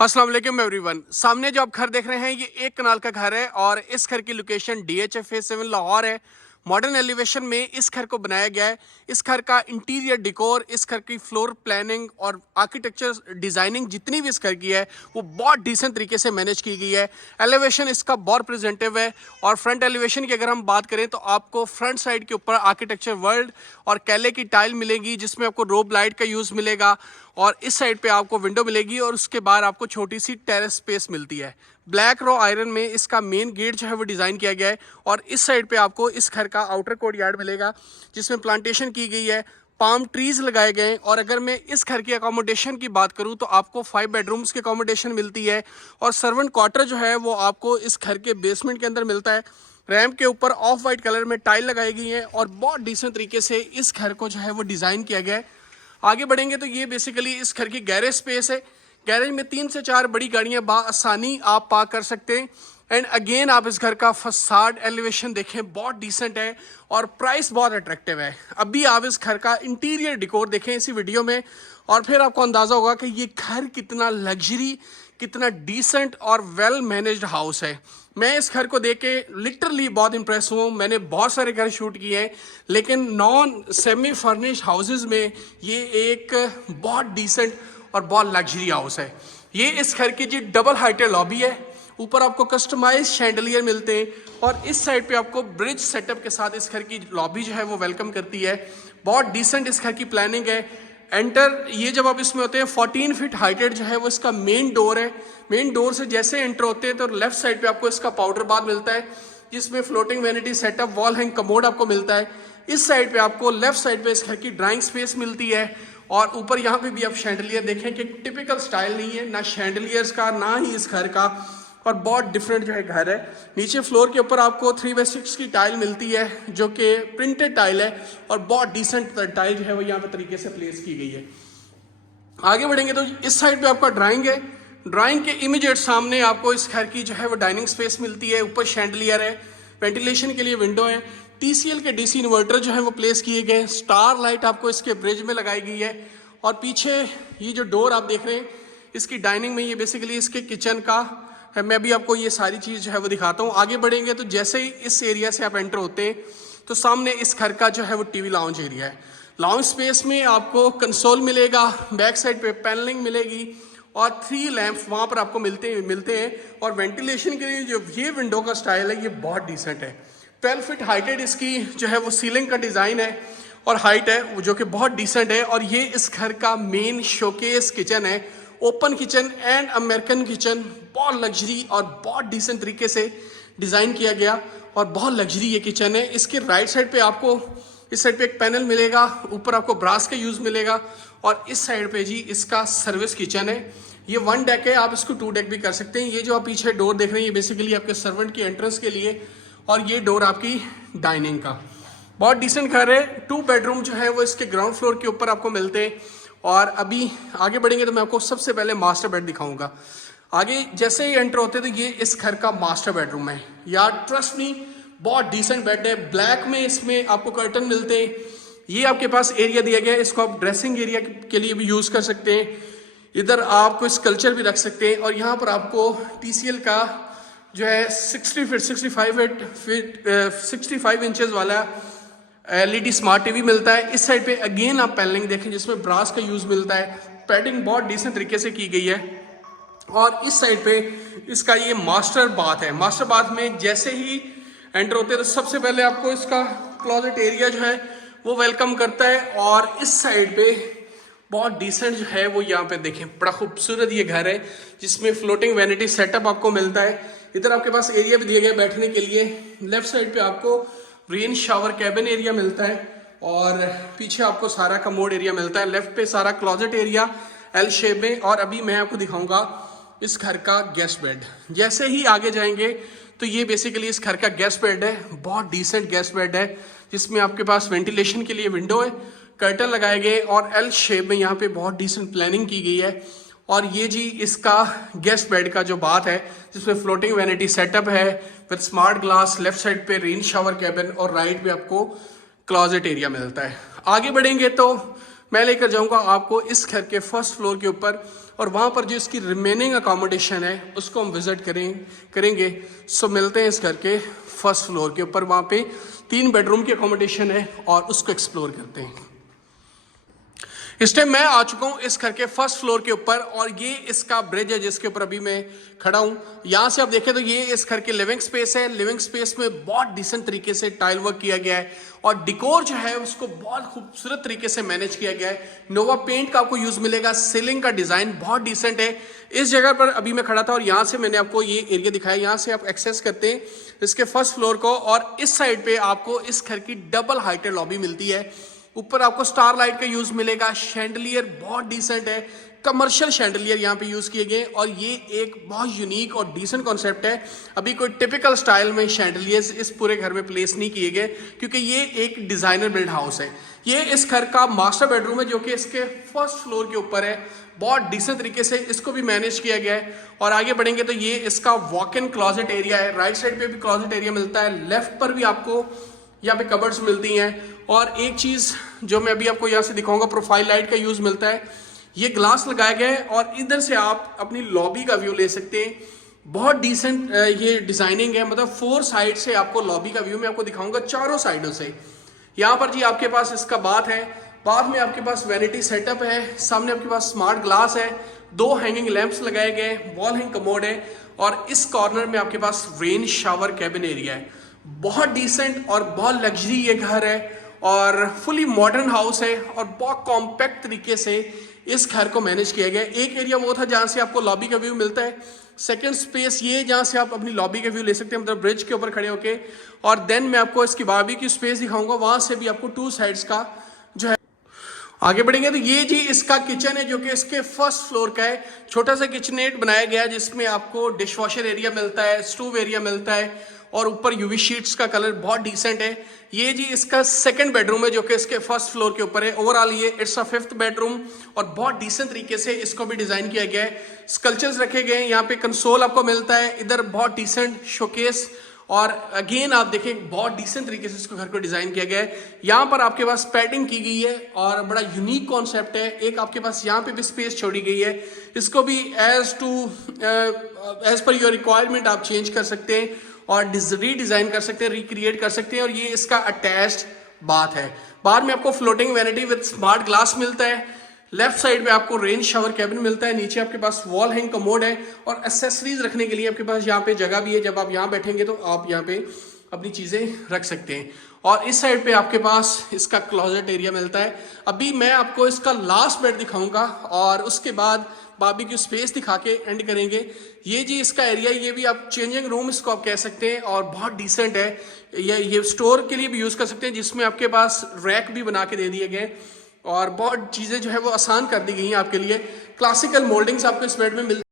अस्सलाम वालेकुम एवरीवन। सामने जो आप घर देख रहे हैं ये एक कनाल का घर है और इस घर की लोकेशन DH Phase 7 लाहौर है। मॉडर्न एलिवेशन में इस घर को बनाया गया है। इस घर का इंटीरियर डिकोर, इस घर की फ्लोर प्लानिंग और आर्किटेक्चर डिजाइनिंग जितनी भी इस घर की है वो बहुत डिसेंट तरीके से मैनेज की गई है। एलिवेशन इसका बहुत प्रेजेंटिव है और फ्रंट एलिवेशन की अगर हम बात करें तो आपको फ्रंट साइड के ऊपर आर्किटेक्चर वर्ल्ड और कैले की टाइल मिलेगी जिसमें आपको रोब लाइट का यूज़ मिलेगा और इस साइड पे आपको विंडो मिलेगी और उसके बाद आपको छोटी सी टेरेस स्पेस मिलती है। ब्लैक रो आयरन में इसका मेन गेट जो है वो डिज़ाइन किया गया है और इस साइड पे आपको इस घर का आउटर कोर्ट यार्ड मिलेगा जिसमें प्लांटेशन की गई है, पाम ट्रीज लगाए गए हैं। और अगर मैं इस घर की अकोमोडेशन की बात करूं तो आपको 5 बेडरूम्स की अकोमोडेशन मिलती है और सर्वेंट क्वार्टर जो है वो आपको इस घर के बेसमेंट के अंदर मिलता है। रैम्प के ऊपर ऑफ वाइट कलर में टाइल लगाई गई है और बहुत डिसेंट तरीके से इस घर को जो है वो डिज़ाइन किया गया है। आगे बढ़ेंगे तो ये बेसिकली इस घर की गैरेज स्पेस है। गैरेज में 3 से 4 बड़ी गाड़ियां आसानी आप पार्क कर सकते हैं। एंड अगेन आप इस घर का फसाड एलिवेशन देखें, बहुत डिसेंट है और प्राइस बहुत अट्रैक्टिव है। अभी आप इस घर का इंटीरियर डिकोर देखें इसी वीडियो में और फिर आपको अंदाज़ा होगा कि ये घर कितना लग्जरी, कितना डिसेंट और वेल मैनेज्ड हाउस है। मैं इस घर को देख के लिटरली बहुत इंप्रेस हूँ। मैंने बहुत सारे घर शूट किए हैं लेकिन नॉन सेमी फर्निश्ड हाउसेस में ये एक बहुत डिसेंट और बहुत लग्जरी हाउस है। ये इस घर की जी डबल हाइटेड लॉबी है। ऊपर आपको कस्टमाइज शैंडलियर मिलते हैं और इस साइड पे आपको ब्रिज सेटअप के साथ इस घर की लॉबी जो है वो वेलकम करती है। बहुत डिसेंट इस घर की प्लानिंग है। एंटर ये जब आप इसमें होते हैं 14 फीट हाइटेड जो है वो इसका मेन डोर है। मेन डोर से जैसे एंटर होते हैं तो लेफ्ट साइड पे आपको इसका पाउडर बाथ मिलता है जिसमें floating vanity setup, wall hang commode आपको मिलता है। इस साइड पे आपको लेफ्ट साइड पे इस घर की ड्राइंग स्पेस मिलती है और ऊपर यहाँ पे भी आप शैंडलियर देखें कि टिपिकल स्टाइल नहीं है ना शैंडलियर्स का ना ही इस घर का, और बहुत डिफरेंट जो है घर है। नीचे फ्लोर के ऊपर आपको 3/6 की टाइल मिलती है जो कि प्रिंटेड टाइल है और बहुत डिसेंट टाइल जो है वो यहाँ पे तरीके से प्लेस की गई है। आगे बढ़ेंगे तो इस साइड पे आपका ड्राइंग है। ड्राइंग के इमीडिएट सामने आपको इस घर की जो है वो डाइनिंग स्पेस मिलती है। ऊपर शैंडलियर है, वेंटिलेशन के लिए विंडो है, TCL के DC इन्वर्टर जो है वो प्लेस किए गए। स्टार लाइट आपको इसके ब्रिज में लगाई गई है और पीछे ये जो डोर आप देख रहे हैं इसकी डाइनिंग में, ये बेसिकली इसके किचन का है। मैं भी आपको ये सारी चीज़ जो है वो दिखाता हूँ। आगे बढ़ेंगे तो जैसे ही इस एरिया से आप एंटर होते हैं तो सामने इस घर का जो है वो TV लाउंज एरिया है। लाउंज स्पेस में आपको कंसोल मिलेगा, बैक साइड पे पैनलिंग मिलेगी और 3 लैंप्स वहाँ पर आपको मिलते हैं और वेंटिलेशन के लिए जो ये विंडो का स्टाइल है ये बहुत डिसेंट है। 12 फीट हाइटेड इसकी जो है वो सीलिंग का डिज़ाइन है और हाइट है जो कि बहुत डिसेंट है। और ये इस घर का मेन शोकेस किचन है, open kitchen and American kitchen. बहुत लग्जरी और बहुत डिसेंट तरीके से डिज़ाइन किया गया और बहुत लग्जरी ये किचन है। इसके राइट साइड पे आपको इस साइड पे एक पैनल मिलेगा, ऊपर आपको ब्रास का यूज़ मिलेगा और इस साइड पे जी इसका सर्विस किचन है। ये 1 डेक है, आप इसको 2 डेक भी कर सकते हैं। ये जो आप पीछे डोर देख रहे हैं ये बेसिकली आपके सर्वेंट की एंट्रेंस के लिए और ये डोर आपकी डाइनिंग का। बहुत डिसेंट घर है। 2 बेडरूम जो है वो इसके ग्राउंड फ्लोर के ऊपर आपको मिलते हैं। और अभी आगे बढ़ेंगे तो मैं आपको सबसे पहले मास्टर बेड दिखाऊंगा। आगे जैसे ही एंटर होते हैं तो ये इस घर का मास्टर बेडरूम है। यार ट्रस्ट मी, बहुत डिसेंट बेड है। ब्लैक में इसमें आपको कर्टन मिलते हैं। ये आपके पास एरिया दिया गया है, इसको आप ड्रेसिंग एरिया के लिए भी यूज़ कर सकते हैं। इधर आप कोई स्कल्पचर भी रख सकते हैं और यहाँ पर आपको TCL का जो है 65 इंचेस वाला LED स्मार्ट TV मिलता है। इस साइड पे अगेन आप पैनलिंग देखें जिसमें ब्रास का यूज़ मिलता है। पैडिंग बहुत डिसेंट तरीके से की गई है और इस साइड पे इसका ये मास्टर बाथ है। मास्टर बाथ में जैसे ही एंटर होते हैं तो सबसे पहले आपको इसका क्लोजेट एरिया जो है वो वेलकम करता है और इस साइड पे बहुत डिसेंट जो है वो यहाँ पे देखें, बड़ा खूबसूरत ये घर है जिसमें फ्लोटिंग वैनिटी सेटअप आपको मिलता है। इधर आपके पास एरिया भी दिया गया बैठने के लिए। लेफ्ट साइड पे आपको रेन शावर कैबिन एरिया मिलता है और पीछे आपको सारा कमोड एरिया मिलता है। लेफ्ट पे सारा क्लोजेट एरिया L शेप में। और अभी मैं आपको दिखाऊंगा इस घर का गेस्ट बेड। जैसे ही आगे जाएंगे तो ये बेसिकली इस घर का गेस्ट बेड है। बहुत डिसेंट गेस्ट बेड है जिसमें आपके पास वेंटिलेशन के लिए विंडो है, कर्टन लगाए गए और L शेप में यहाँ पे बहुत डिसेंट प्लानिंग की गई है। और ये जी इसका गेस्ट बेड का जो बात है जिसमें फ्लोटिंग वैनिटी सेटअप है with smart glass. Left side पे रेन शावर कैबिन और राइट पे आपको क्लोजेट एरिया मिलता है। आगे बढ़ेंगे तो मैं लेकर जाऊंगा आपको इस घर के फर्स्ट फ्लोर के ऊपर, और वहाँ पर जो इसकी रिमेनिंग अकोमोडेशन है उसको हम विजिट करेंगे। सो मिलते हैं इस घर के फर्स्ट फ्लोर के ऊपर, वहाँ पे 3 बेडरूम की अकोमोडेशन है और उसको एक्सप्लोर करते हैं। इस टाइम मैं आ चुका हूँ इस घर के फर्स्ट फ्लोर के ऊपर, और ये इसका ब्रिज है जिसके ऊपर अभी मैं खड़ा हूँ। यहाँ से आप देखें तो ये इस घर की लिविंग स्पेस है। लिविंग स्पेस में बहुत डिसेंट तरीके से टाइल वर्क किया गया है और डिकोर जो है उसको बहुत खूबसूरत तरीके से मैनेज किया गया है। नोवा पेंट का आपको यूज मिलेगा। सीलिंग का डिजाइन बहुत डिसेंट है। इस जगह पर अभी मैं खड़ा था और यहाँ से मैंने आपको ये एरिया दिखाया। यहाँ से आप एक्सेस करते हैं इसके फर्स्ट फ्लोर को, और इस साइड पे आपको इस घर की डबल हाइटेड लॉबी मिलती है। ऊपर आपको स्टार लाइट का यूज मिलेगा। शैंडलियर बहुत डिसेंट है, कमर्शियल शैंडलियर यहाँ पे यूज किए गए, और ये एक बहुत यूनिक और डिसेंट कॉन्सेप्ट है। अभी कोई टिपिकल स्टाइल में शैंडलियर्स इस पूरे घर में प्लेस नहीं किए गए, क्योंकि ये एक डिजाइनर बिल्ड हाउस है। ये इस घर का मास्टर बेडरूम है जो कि इसके फर्स्ट फ्लोर के ऊपर है। बहुत डिसेंट तरीके से इसको भी मैनेज किया गया है। और आगे बढ़ेंगे तो ये इसका वॉक इन क्लॉजेट एरिया है। राइट साइड पे भी क्लॉजेट एरिया मिलता है, लेफ्ट पर भी आपको यहाँ पे कबर्ड्स मिलती हैं। और एक चीज जो मैं अभी आपको यहाँ से दिखाऊंगा, प्रोफाइल लाइट का यूज मिलता है। ये ग्लास लगाया गया है और इधर से आप अपनी लॉबी का व्यू ले सकते हैं। बहुत डिसेंट ये डिजाइनिंग है, मतलब 4 साइड से आपको लॉबी का व्यू मैं आपको दिखाऊंगा, चारों साइडों से। यहाँ पर जी आपके पास इसका बाथ है। बाथ में आपके पास वैनिटी सेटअप है। सामने आपके पास स्मार्ट ग्लास है। 2 हैंगिंग लैंप्स लगाए गए, वॉल हैंग कमोड है, और इस कॉर्नर में आपके पास रेन शावर कैबिन एरिया है। बहुत डिसेंट और बहुत लग्जरी ये घर है और फुली मॉडर्न हाउस है, और बहुत कॉम्पैक्ट तरीके से इस घर को मैनेज किया गया है। एक एरिया वो था जहां से आपको लॉबी का व्यू मिलता है। सेकंड स्पेस ये जहां से आप अपनी लॉबी का व्यू ले सकते हैं, मतलब ब्रिज के ऊपर खड़े होके। और देन मैं आपको इसकी बारबेक्यू स्पेस दिखाऊंगा, वहां से भी आपको 2 साइड्स का जो है। आगे बढ़ेंगे तो ये जी इसका किचन है जो कि इसके फर्स्ट फ्लोर का है। छोटा सा किचनेट बनाया गया है जिसमें आपको डिश वॉशर एरिया मिलता है, स्टोव एरिया मिलता है, और ऊपर यूवी शीट्स का कलर बहुत डिसेंट है। ये जी इसका सेकंड बेडरूम है जो कि इसके फर्स्ट फ्लोर के ऊपर है। ओवरऑल ये इट्स अ 5th बेडरूम, और बहुत डिसेंट तरीके से इसको भी डिजाइन किया गया है। स्कल्पचर्स रखे गए हैं, यहाँ पे कंसोल आपको मिलता है। इधर बहुत डिसेंट शोकेस, और अगेन आप देखें बहुत डिसेंट तरीके से इसको घर को डिजाइन किया गया है। यहाँ पर आपके पास पैडिंग की गई है और बड़ा यूनिक कॉन्सेप्ट है। एक आपके पास यहाँ पे भी स्पेस छोड़ी गई है, इसको भी एज पर योर रिक्वायरमेंट आप चेंज कर सकते हैं और रीडिजाइन कर सकते हैं, रिक्रिएट कर सकते हैं। और ये इसका अटैच्ड बाथ है। बाहर में आपको floating vanity with smart glass मिलता है। लेफ्ट साइड पे आपको रेन शावर कैबिन मिलता है। नीचे आपके पास वॉल हैंग कमोड है, और एक्सेसरीज रखने के लिए आपके पास यहाँ पे जगह भी है। जब आप यहाँ बैठेंगे तो आप यहाँ पे अपनी चीजें रख सकते हैं। और इस साइड पे आपके पास इसका क्लोजेट एरिया मिलता है। अभी मैं आपको इसका लास्ट बेड दिखाऊंगा और उसके बाद बारबेक्यू स्पेस दिखा के एंड करेंगे। ये जी इसका एरिया, ये भी आप चेंजिंग रूम इसको आप कह सकते हैं, और बहुत डिसेंट है। ये स्टोर के लिए भी यूज कर सकते हैं, जिसमें आपके पास रैक भी बना के दे दिए गए, और बहुत चीजें जो है वो आसान कर दी गई हैं आपके लिए। क्लासिकल मोल्डिंग्स आपको इस बेड में मिल